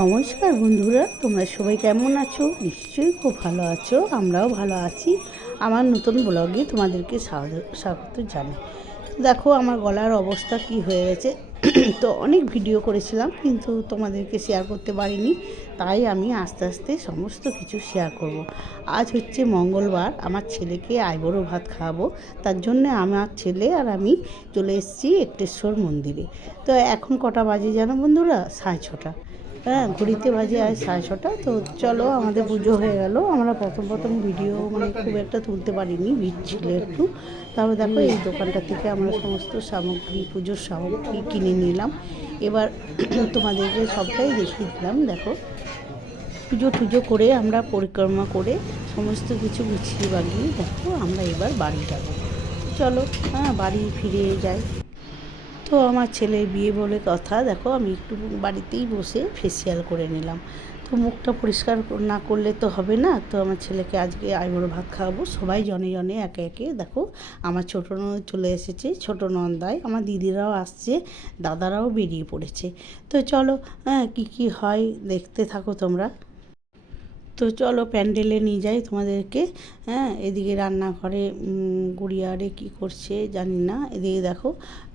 নমস্কার বন্ধুরা, তোমরা সবাই কেমন আছো? নিশ্চয়ই খুব ভালো আছো। আমরাও ভালো আছি। আমার নতুন ব্লগে তোমাদেরকে স্বাগত জানাই। দেখো আমার গলার অবস্থা কি হয়ে গেছে। তো অনেক ভিডিও করেছিলাম কিন্তু তোমাদেরকে শেয়ার করতে পারিনি, তাই আমি আস্তে আস্তে সমস্ত কিছু শেয়ার করব। আজ হচ্ছে মঙ্গলবার, আমার ছেলেকে আইবুড়ো ভাত খাওয়াবো। তার জন্য আমার ছেলে আর আমি চলে এসেছি একটেশ্বর মন্দিরে। তো এখন কটা বাজে জানো বন্ধুরা? 6:30। হ্যাঁ, ঘড়িতে বাজে আজ 6:30। তো চলো, আমাদের পুজো হয়ে গেল। আমরা প্রথম ভিডিও খুব একটা তুলতে পারিনি, ভিড় ছিল একটু। তারপর দেখো এই দোকানটা থেকে আমরা সমস্ত সামগ্রী, পুজোর সামগ্রী কিনে নিলাম। এবার তোমাদেরকে সবটাই দেখিয়ে দিলাম। দেখো, পুজো করে আমরা পরিক্রমা করে সমস্ত কিছু গুছিয়ে বাগিয়ে দেখো আমরা এবার বাড়ি যাবো। চলো, বাড়ি ফিরে যাই। তো আমার ছেলের বিয়ে বলে কথা, দেখো আমি একটু বাড়িতেই বসে ফেসিয়াল করে নিলাম। তো মুখটা পরিষ্কার না করলে তো হবে না। তো আমার ছেলেকে আজকে আইবুড়ো ভাত খাওয়াবো। সবাই জনে জনে একে একে দেখো, আমার ছোটো ননদ চলে এসেছে, ছোটো নন্দাই, আমার দিদিরাও আসছে, দাদারাও বেরিয়ে পড়েছে। তো চলো, কী হয় দেখতে থাকো তোমরা। তো চলো প্যান্ডেলে নিয়ে যাই তোমাদেরকে। এদিকে রান্নাঘরে গুড়িয়ারে কি করছে জানি না। এদিকে দেখো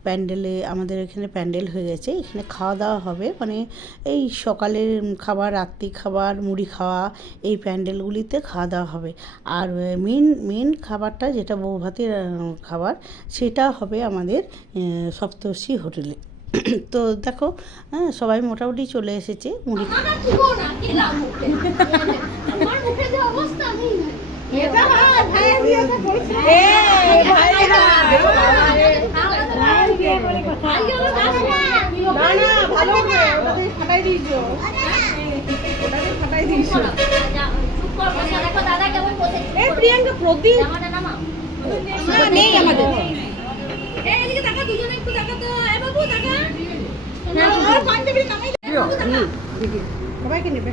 প্যান্ডেলে, আমাদের এখানে প্যান্ডেল হয়ে গেছে। এখানে খাওয়া দাওয়া হবে, মানে এই সকালের খাবার, রাত্রি খাবার, মুড়ি খাওয়া, এই প্যান্ডেলগুলিতে খাওয়া দাওয়া হবে। আর মেন খাবারটা যেটা বউ ভাতের খাবার, সেটা হবে আমাদের সপ্তর্ষি হোটেলে। তো দেখো, সবাই মোটামুটি চলে এসেছে মুড়ি। প্রিয়াঙ্কা প্রদীপ নেই আমাদের। সবাইকে নেবে।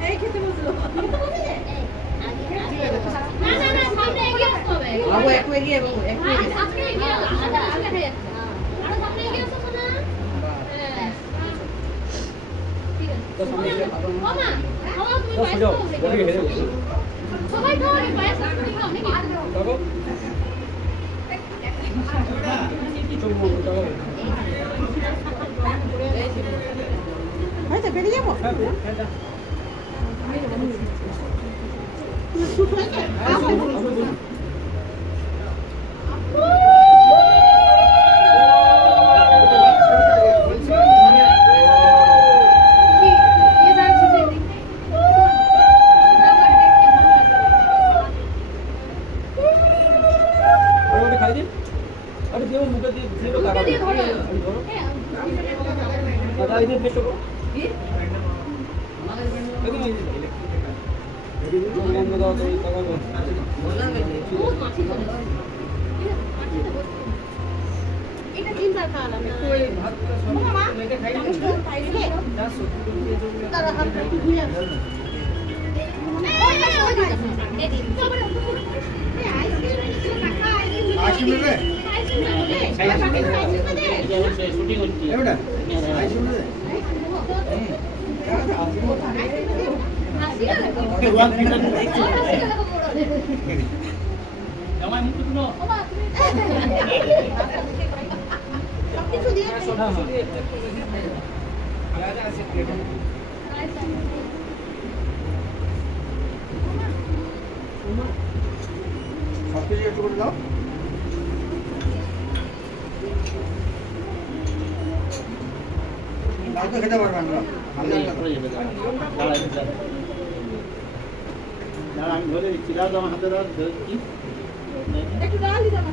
হ্যাঁ, খেতে বসলো। বাবু একটু এগিয়ে, বাবু একটু এগিয়ে। হয়তো বেরিয়ে যাবো। খেতে পারবেন না, আমি ধরে দিচ্ছি। দাও আমার হাতে দাও, ধরছি একটু ডাল দিলাম।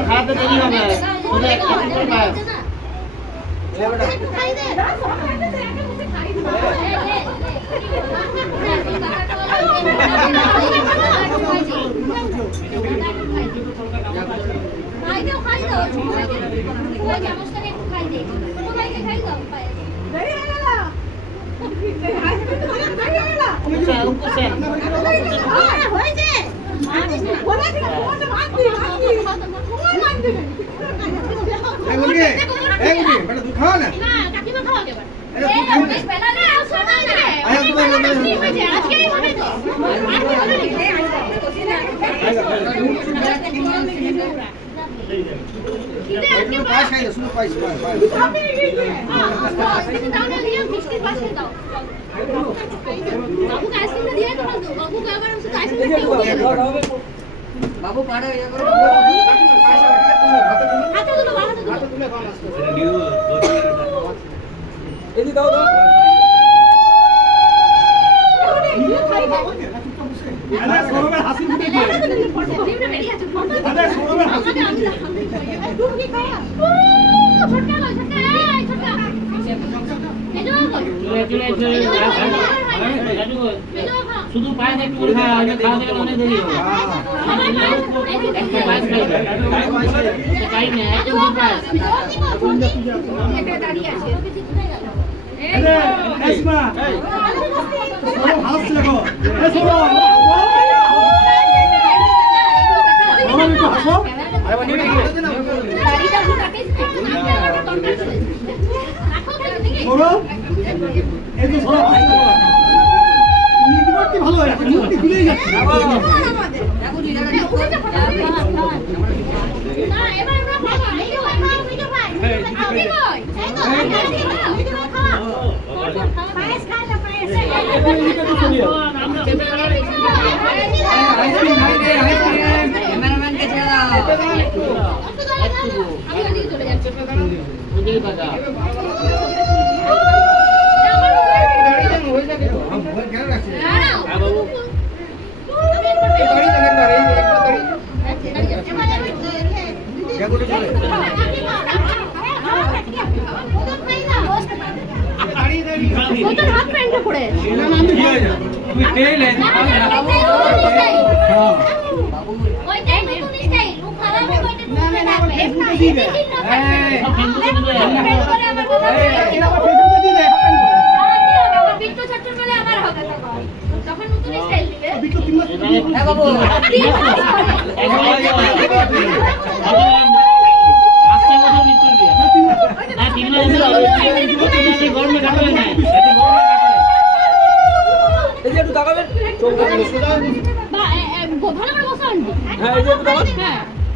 খাওয়াতে দেরি হবে শুধু একটা পাস বাবু পাড়ে দাও দাও হাসি ফুটে শুধু পায়ে একটু করে খাওয়া থেকে মনে দেরি হবে একটা পাঁচ টাইম নেই একদম পাঁচ দাঁড়িয়ে আছে ভালো হয় মূর্তি খুলেই যাচ্ছে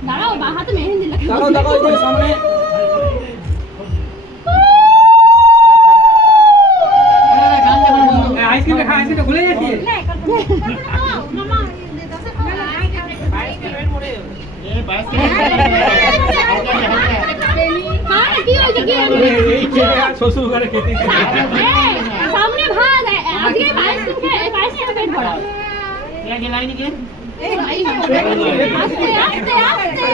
দাঁড়াও বা হাতে মেহেন্দি লাগে সামনে आइसक्रीम खा आइसक्रीम भूल जाती है শ্বশুর ঘরে খেতে সামনে ভাত আজকে আইসক্রিম খেয়ে আইসক্রিম পেট ভরা আস্তে আস্তে আস্তে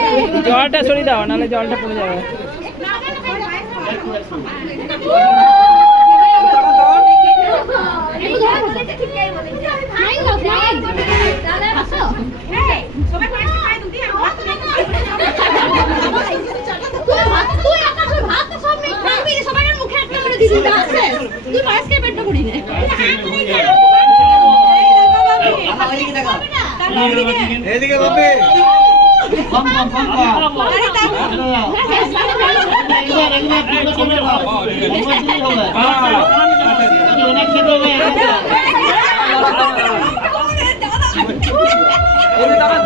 জলটা সরিয়ে দাও নাহলে জলটা পড়ে যাবে এদিকে বাপে কম কম কম অনেক খেতে হবে দাঁড়া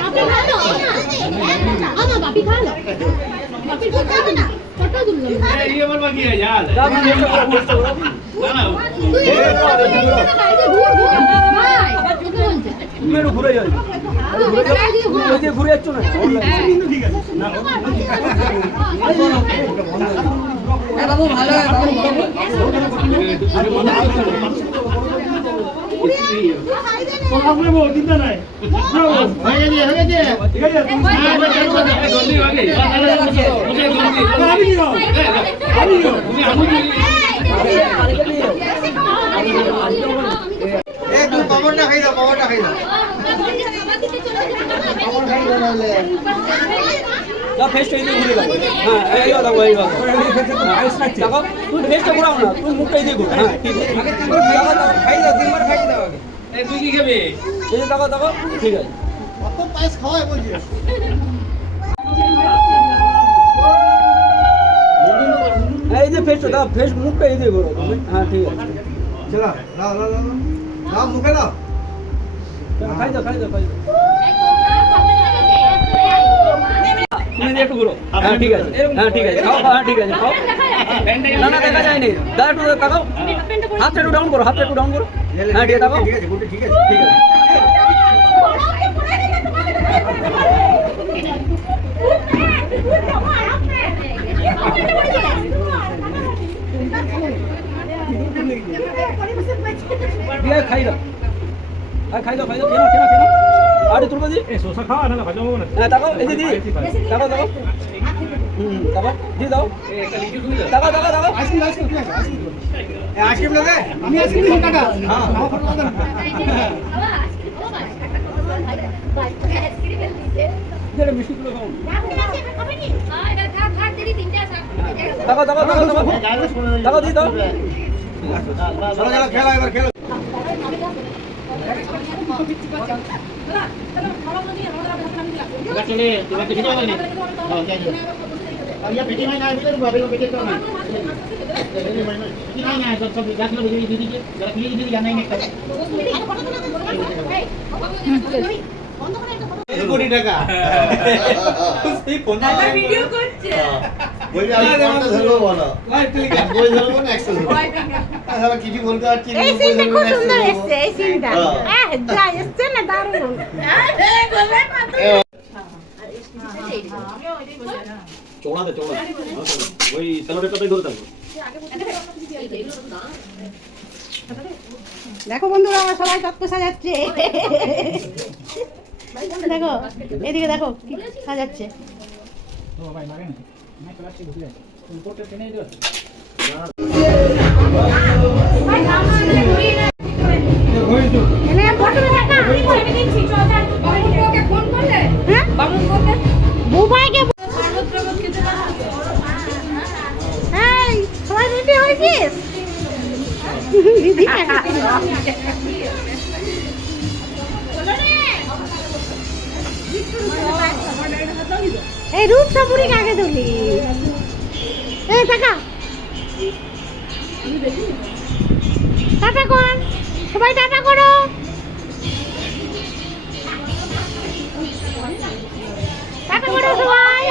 আপনি ভালো আমার বাপি ভালো বাপি তো খাবে না কত দূর ये बार बाकी है यार দাও আমি চেষ্টা করবো ना তুই এই যে ঘুর ঘুর ভাই তোকে বলছে তুমি একটু ঘুরে যাও ওই যে ঘুরে যাচ্ছ না বাবু ভালো हमने वो चिंता नहीं हो गया ठीक है तुम जल्दी आगे मुझे जल्दी अभी जाओ এই তুমি পাপড়টা খাই দাও, পাপড়টা খাই দাও। দাও ফেসটা এই ঘুরে দাও হ্যাঁ এই দাও এই দাও দেখো তুমি ফেসটা ঘোরাও না তুমি মুখটা এই ঘুরো হ্যাঁ ঠিক আছে আগে তিনবার খাই দাও তিনবার খাই দাও আগে ए तू की खाबे এই যে দেখো ঠিক আছে কত পায়েস খাওয়ায় বলছি। এই যে ফেসটা দাও ফেস মুখটা এই দিয়ে ঘোরো তুমি হ্যাঁ ঠিক আছে চলো, নাও, নাও, নাও, নাও। নাও, মুখে নাও। খাই দাও তুমি একটু ঘুরো হ্যাঁ ঠিক আছে খাও হ্যাঁ ঠিক আছে খাও না না দেখা যায়নি দাও একটু তাকাও হাতটা একটু ডাউন করো হ্যাঁ ঠিক আছে তাকাও ঠিক আছে, গুটি, ঠিক আছে। ঠিক আছে দিয়ে খাই দাও কেন আরে তুলবা দি ए सोसा खा ना हजम हो ना হ্যাঁ তাকাও এই যে দি তাকাও তাকাও দি দাও তাকাও এ, আইসক্রিম নেবে? আমি আইসক্রিম নিয়ে টাকা। হ্যাঁ, আমার ফটো লাগবে না। যেটা মিষ্টি তুলে খাও তাকাও দি দাও চলো, চলো, খেলো, এবার খেলো। चले तुम्हें किसी को नहीं हां क्या अब ये पेटी में ना इधर बाबे को पेटी तो नहीं पेटी नहीं है सब गाछ में दीदी के जरा क्लियर दीदी जाना ही नहीं কোটি টাকা। সেই ফোনটা ভিডিও করছে। বলছি আমি ফোনটা ধরবো বলো। বই ধরবো না 100 ধরবো। তাহলে কিছু বলতে পারছি না। এই সিনটা খুব সুন্দর এসছে এই সিনটা যা এসছে না দারুণ চৌড়াতে ওই সেলোটেপটাই ধরে থাকো দেখো বন্ধুরা আমরা সবাই তত্ত্ব সাজাচ্ছে দেখো এদিকে দেখো কি সাজাচ্ছে এনে বসে থাকা হ্যাঁ বুবাইকে এই সবাই রেডি হয়েছিস দিদি এই রূপ সাপুরি কাকে তুলি এই টাকা টাটা কর সবাই টাটা করো টাটা করো সবাই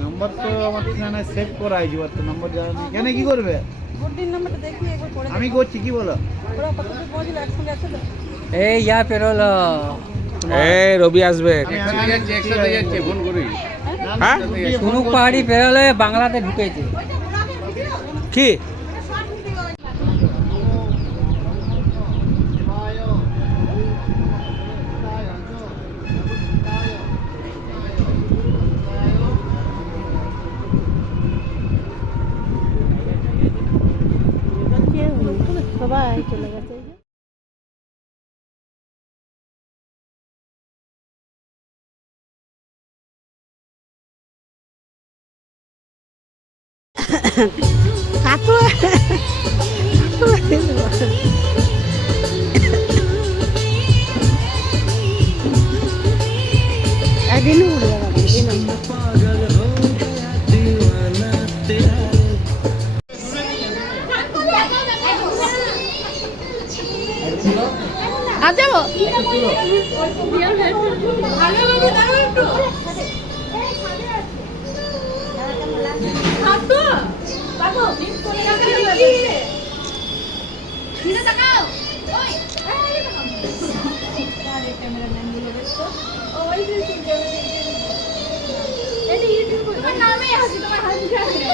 নাম্বার তো আমার এখানে সেভ করা আছে তো নাম্বার জানা নেই কেন কি করবে আমি করছি কি বলো এই ইয়া পেরোলো এই রবি আসবে হ্যাঁ সুনুক পাহাড়ি পেরোলে বাংলাতে ঢুকেছে কি সবাই চলে গেছে কাকু একদিন উড়ে যাবে আর যাবো তোমার নামে আছে তোমার হাসি আছে